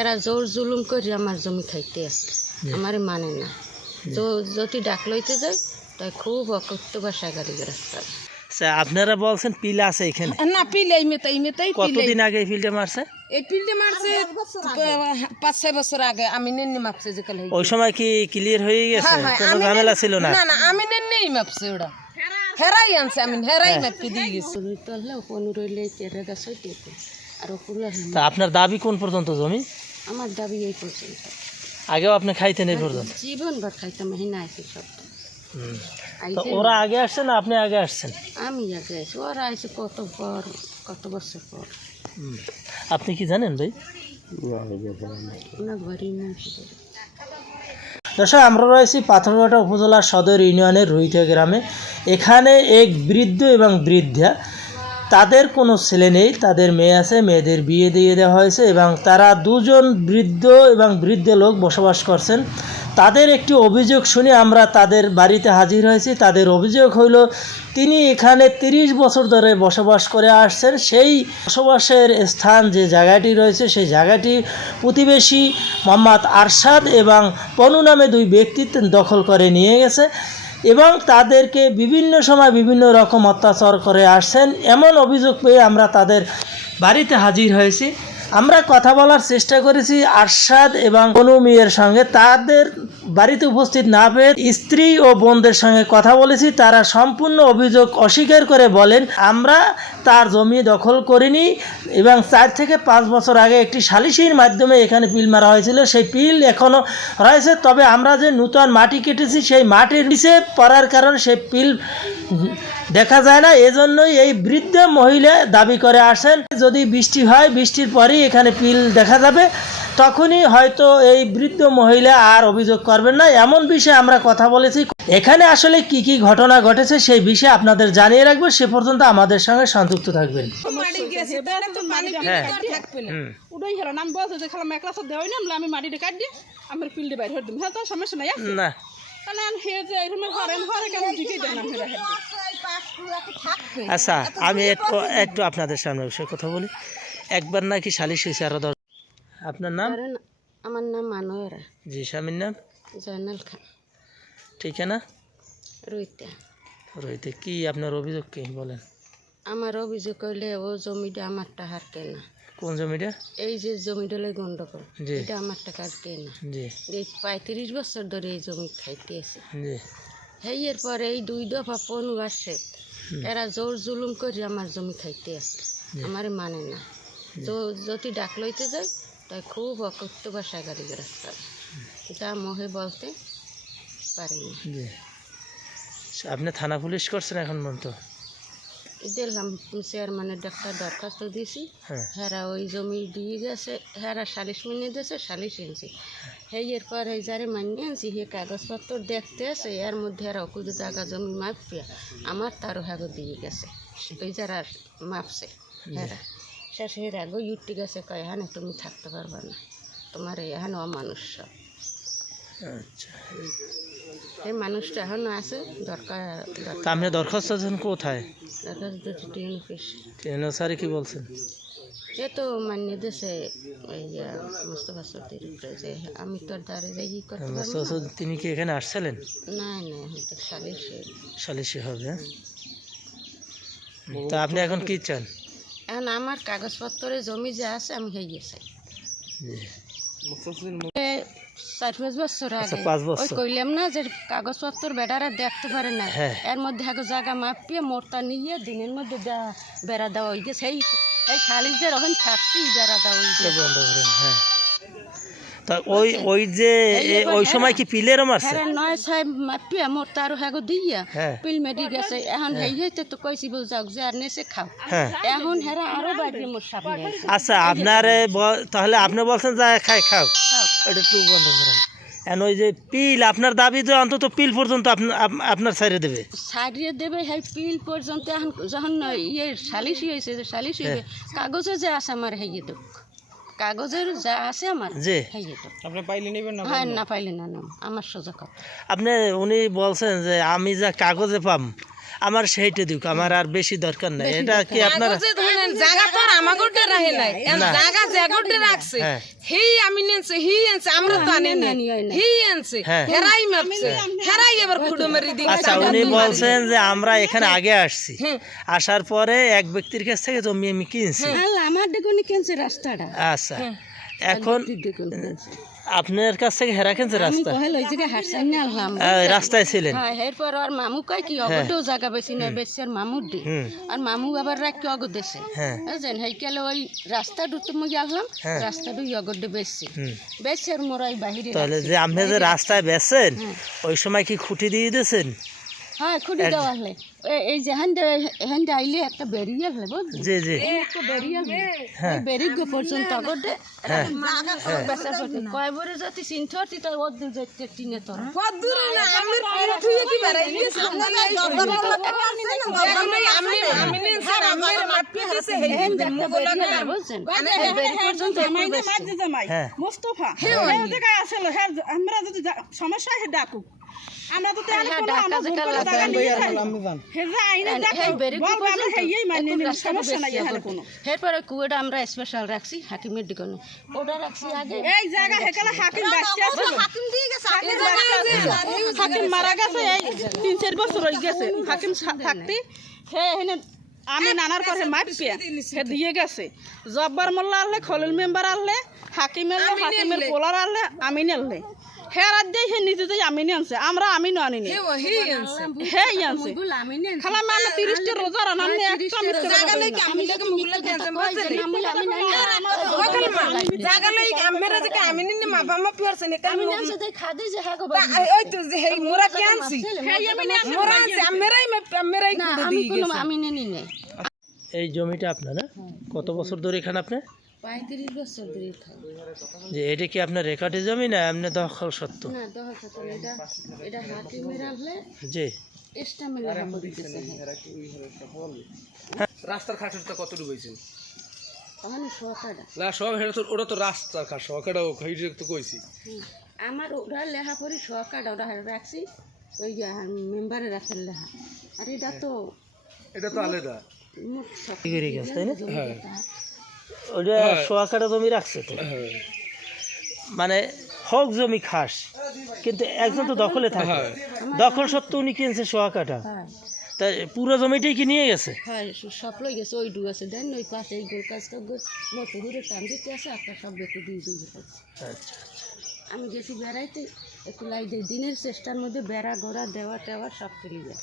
এরা জোর জুলুম করে আমার জমি খাইতে আছে, আমার মানে না। যদি ডাক লইতে যায় তাই খুব অকথ্য ভাষায় গাড়ি রাস্তায়। আপনারা বলছেন পিল আছে এখানে? না, পিল এই মেতাই কতদিন আগে এই ফিল্ডে মারছে? এই ফিল্ডে মারছে 5-6 বছর আগে। আমি নেননি মাপছে যে কালে। ওই সময় কি ক্লিয়ার হয়ে গেছে? কোনো ঝামেলা ছিল না? না না, আমি নেননি মাপছে ওটা। হেরাই আনছে, আমি হেরাই মাপতে দিয়ে গেছি। তলে 15 লে তেরে গাছ হইতে আর ওগুলো তা আপনার দাবি কোন পর্যন্ত জমি? আমার দাবি এই পর্যন্ত। আগেও আপনি খাইতেন এই পর্যন্ত? জীবন ভর খাইতাম, না আইসি সব। তো ওরা আগে আসছে না আপনি আগে আসছেন? আমি আগে আইসি, ওরা আইসি কত বছর পর। আপনি কি জানেন ভাই? না ঘরে দর্শক, আমরা রয়েছি পাথরঘাটা উপজেলার সদর ইউনিয়নের রুইথা গ্রামে। এখানে এক বৃদ্ধ এবং বৃদ্ধা, তাদের কোনো ছেলে নেই, তাদের মেয়ে আছে, মেয়েদের বিয়ে দিয়ে দেওয়া হয়েছে এবং তারা দুজন বৃদ্ধ এবং বৃদ্ধ লোক বসবাস করছেন। তাদের একটি অভিযোগ শুনে আমরা তাদের বাড়িতে হাজির হয়েছি। তাদের অভিযোগ হইল তিনি এখানে 30 বছর ধরে বসবাস করে আসছেন। সেই বসবাসের স্থান যে জায়গাটি রয়েছে সেই জায়গাটি প্রতিবেশী মোহাম্মদ আরশাদ এবং পনু নামে 2 ব্যক্তি দখল করে নিয়ে গেছে এবং তাদেরকে বিভিন্ন সময় বিভিন্ন রকম অত্যাচার করে আসছেন। এমন অভিযোগ পেয়ে আমরা তাদের বাড়িতে হাজির হয়েছি। আমরা কথা বলার চেষ্টা করেছি আরশাদ এবং পনু মিয়ার সঙ্গে। তাদের বাড়িতে উপস্থিত না পেয়ে স্ত্রী ও বোনদের সঙ্গে কথা বলেছি। তারা সম্পূর্ণ অভিযোগ অস্বীকার করে বলেন আমরা তার জমি দখল করিনি এবং 4 থেকে 5 বছর আগে একটি সালিসির মাধ্যমে এখানে পিল মারা হয়েছিল। সেই পিল এখনও রয়েছে, তবে আমরা যে নূতন মাটি কেটেছি সেই মাটির নিচে পড়ার কারণে সেই পিল দেখা যায় না। এজন্যই এই বৃদ্ধ মহিলা দাবি করে আসেন যদি বৃষ্টি হয়, বৃষ্টির পরেই এখানে পিল দেখা যাবে, তখনই হয়তো এই বৃদ্ধ মহিলা আর অভিযোগ করবেন না। এমন বিষয়ে আমরা কথা বলেছি। এখানে আসলে কি কি ঘটনা ঘটেছে সেই বিষয়ে আপনাদের জানিয়ে রাখবো। সে পর্যন্ত আমাদের সঙ্গে সংযুক্ত থাকবেন। না আচ্ছা, আমি একটু আপনাদের সামনে বিষয়ে কথা বলি। একবার নাকি সালিশ হয়েছে আরো 10। আপনার নাম? আমার নাম মানোয়ারা। জি, স্বামীর নাম? জয়নাল খান। ঠিকানা? রুইতে। রইতে। কি আপনার অভিযোগ কি বলেন? আমার অভিযোগ হইলে ও জমিটা আমার টাকার কেনা। কোন জমিটা? এই যে জমিটা গন্ডগোল, এটা আমার টাকার কেনা। জি। এই 35 বছর ধরে এই জমি খাইতে আছে। জি। এর পরে এই 2 দফা পনু আসছে, এরা জোর জুলুম করে আমার জমি খাইতে আছে, আমার মানে না। যদি ডাক লইতে যায় তাই খুব অকথ্য ভাষায় গাড়ি রাস্তায়, এটা মোহে বলতে পারিনি। জি। আপনি থানা পুলিশ করছেন এখন পর্যন্ত? দিলাম, চেয়ারম্যানের ডাক্তার দরখাস্ত দিয়েছি। হেরা ওই জমি দিয়ে গেছে, হেরা সালিশ মিনিয়ে দিয়েছে, সালিশ এনেছি। এরপর এই যারে মানিয়ে আনছি হে কাগজপত্র দেখতে আছে, এর মধ্যে এরা কুদু জায়গা জমি মাপিয়া আমার তারও হ্যাগো দিয়ে গেছে। ওই যারা মাপছে হেরা শেষে এর আগে উঠতে গেছে, কয় এখানে তুমি থাকতে পারবা না, তোমার এখানে অমানুষ সব। আচ্ছা, এই মানুষটা এখনো আছে দরকার। আপনি দরখাস্ত আছেন কোথায়? স্যারে কি বলছেন? এ তো মানিয়ে দিয়েছে ওই মোস্তফা চৌধুরীর উপরে, যে আমি তোর দ্বারে যাই ই করতে পারবো না। তিনি কি এখানে আসছিলেন? না না, তো সালিশি হবে। তা আপনি এখন কি চান? এখন আমার কাগজপত্রে জমি যে আছে আমি হয়ে গেছে 4-5 বছর আগে ওই কইলাম না যে কাগজপত্র বেড়ারা দেখতে পারে না, এর মধ্যে এক জায়গা মাপিয়ে মোরতা নিয়ে দিনের মধ্যে বেড়া দেওয়া হয়ে গেছে। এই শালিশ যে রকম থাকছি বেড়া দেওয়া হয়ে গেছে বন্ধ করেন। হ্যাঁ, তা ওই যে ওই সময় কি পিলেরও মারছে? নয় সাহেব মাপিয়া মোরতা আরো হ্যাগো দিয়া পিল মেডি গেছে। এখন হইতে তো কইছি বল যাও যে আর নেছে খাও, এখন হেরা আরো বাইরে মোর সামনে। আচ্ছা, আপনারে তাহলে আপনি বলছেন যে খাও, এটা একটু বন্ধ করেন। এখন ওই যে পিল, আপনার দাবি যে অন্তত পিল পর্যন্ত আপনার ছাড়িয়ে দেবে। হ্যাঁ, পিল পর্যন্ত এখন যখন ইয়ে সালিশি হয়েছে, যে সালিশি হবে কাগজে যে আছে আমার হইয়ে দেব, কাগজের যা আছে আমার হইয়ে দেব। আপনি পাইলে নেবেন না? হ্যাঁ, না পাইলে না, আমার সোজা কথা। উনি বলছেন যে আমি যা কাগজে পাম আমার সেইটা দিক, আমার আর বেশি দরকার নাই। এটা কি আপনারা কাগজে ধরেন জায়গা তো আর আমাগোটে রাহে নাই, জায়গা জাগোটে রাখছে, হ্যাঁ। হেই আমি নেনছে, হি আনছে, আমরা তো আনি নাই, হি আনছে, হ্যাঁ। হেরাই মাপছে, হেরাই এবার খুঁড়ো মেরে দিই। আচ্ছা, উনি বলছেন যে আমরা এখানে আগে আসছি, আসার পরে এক ব্যক্তির কাছ থেকে জমি আমি কিনছি। আমার দেখুন কেনছে রাস্তাটা আচ্ছা, এখন দেখুন আপনার কাছ থেকে হেরা কিনছে আমি রাস্তা? কহে লই যে হারসাই না আলহাম রাস্তায় ছিলেন? হ্যাঁ, এরপর আর মামু কয় কি অগটেও জায়গা বেশি না বেশি আর মামুর দি আর মামু আবার রাখি অগ দেশে হ্যাঁ। বুঝলেন, হেইকালে ওই রাস্তা দুটো মুই আসলাম, রাস্তা দুই অগটে বেশি বেশি আর মোরা ওই বাহিরে তাহলে যে আপনি যে রাস্তায় বেচছেন ওই সময় কি খুঁটি দিয়ে দিয়েছেন? হ্যাঁ খুঁড়ি দেওয়া হলে এই যে হ্যান্ডে আইলে একটা বেরিয়ে আসলে বুঝলি, জি জি, একটা বেরিয়ে আসলে ওই বেরিয়ে পর্যন্ত অগটে কয়বরে যদি চিন্তা হতি তো ওর দু যেতে টিনে তোর কত দূর না আমি থুয়ে কি বাড়াই গেছে, আমি নেনছে, আমি মাপি দিছে, হেই মুগলা গেল বুঝছেন বেরি পর্যন্ত জামাই হ্যাঁ। মোস্তফা জায়গায় আসলে আমরা যদি সমস্যা হয় ডাকুক, আমরা তো তেল হ্যাঁ, করব, ডাকা আমরা জাকা ভুল করে লাগান জায়গা নিয়ে যাই। হেজা আইনে দেখো বলবো আমরা হেই মানে সমস্যা নাই এখানে কোনো। এরপরে কুয়াটা আমরা স্পেশাল রাখছি হাকিমের দিকনে, ওটা রাখছি আগে এই জায়গা হেকালে হাকিম বাঁচতে আছে, হাকিম দিয়ে গেছে, হাকিম মারা গেছে এই 3-4 বছর হয়ে গেছে। হাকিম থাকতে হে হেনে আমি নানার পর হে মাপি হে দিয়ে গেছে। জব্বার মোল্লা আনলে, খলিল মেম্বার আনলে, হাকিমের হাকিমের পোলার আনলে, আমিন আনলে, হে রাত দিয়ে হে নিজে দিয়ে আমিন আনছে, আমরা আমিনও আনি নি, হি আনছে, হে আনছে। বলে আমি নেন খালা আমি 30টা রোজা রান্না নিয়ে একটা মিথ্যে কথা জায়গা বলি লই না। আমি লাগে মুগলা গেছে, বুঝছেন? আমি নাই ওখানে জায়গা লই আমরা যে আমি নিনে মাপা মাপি হচ্ছে না, আমি নাম সাথে খাদে যে হ্যাঁ গো ওই তো যে হেই মোরা কি আনছি, মোরা আনছি, আমরাই আমরাই না খুঁড়ে আমি দিয়ে কোনো গেছে। আমি নেনি নাই এই জমিটা আপনার না? কত বছর ধরে এখানে আপনি? 35 বছর ধরে খাই যে এটা কি আপনার রেকর্ডে জমি না এমনি দখল সত্য? না দহা কথা এটা এটা হাকিমের আনলে জি, ইসলামের লেখা করে দিতেছে রাস্তার খাটটা কতটুকু হয়েছে? ওখানে শোকাটা না সব হেটা তো, ওটা তো রাস্তার খাট, শখাটা হেইটা তো কইছি। আমার ওটা লেখা পড়ি শোকাটা ওটা রাখছি ওই মেম্বারের রাখার লেখা, আর এটা তো এটা তো আলাদা। মুখ সব কি করে গেছে তাই না? হ্যাঁ ওটা সোয়াকাটা জমি রাখছে তো, হ্যাঁ মানে হক জমি খাস, কিন্তু একজন তো দখলে থাকে, দখল সত্য উনি কিনছে সোয়াকাটা, হ্যাঁ তা পুরো জমিটাই কি নিয়ে গেছে? হ্যাঁ সব লই গেছে, ওই ডু আছে দেন ওই পাশে এই গোল কাজটা মতো দূরে টান দিতে আছে আপনার সব বেঁকে দিয়ে দিয়ে গেছে। আচ্ছা, আমি গেছি বেড়াইতে একটু লাই দিনের চেষ্টার মধ্যে বেড়া গোড়া দেওয়া টেওয়া সব করে যায়।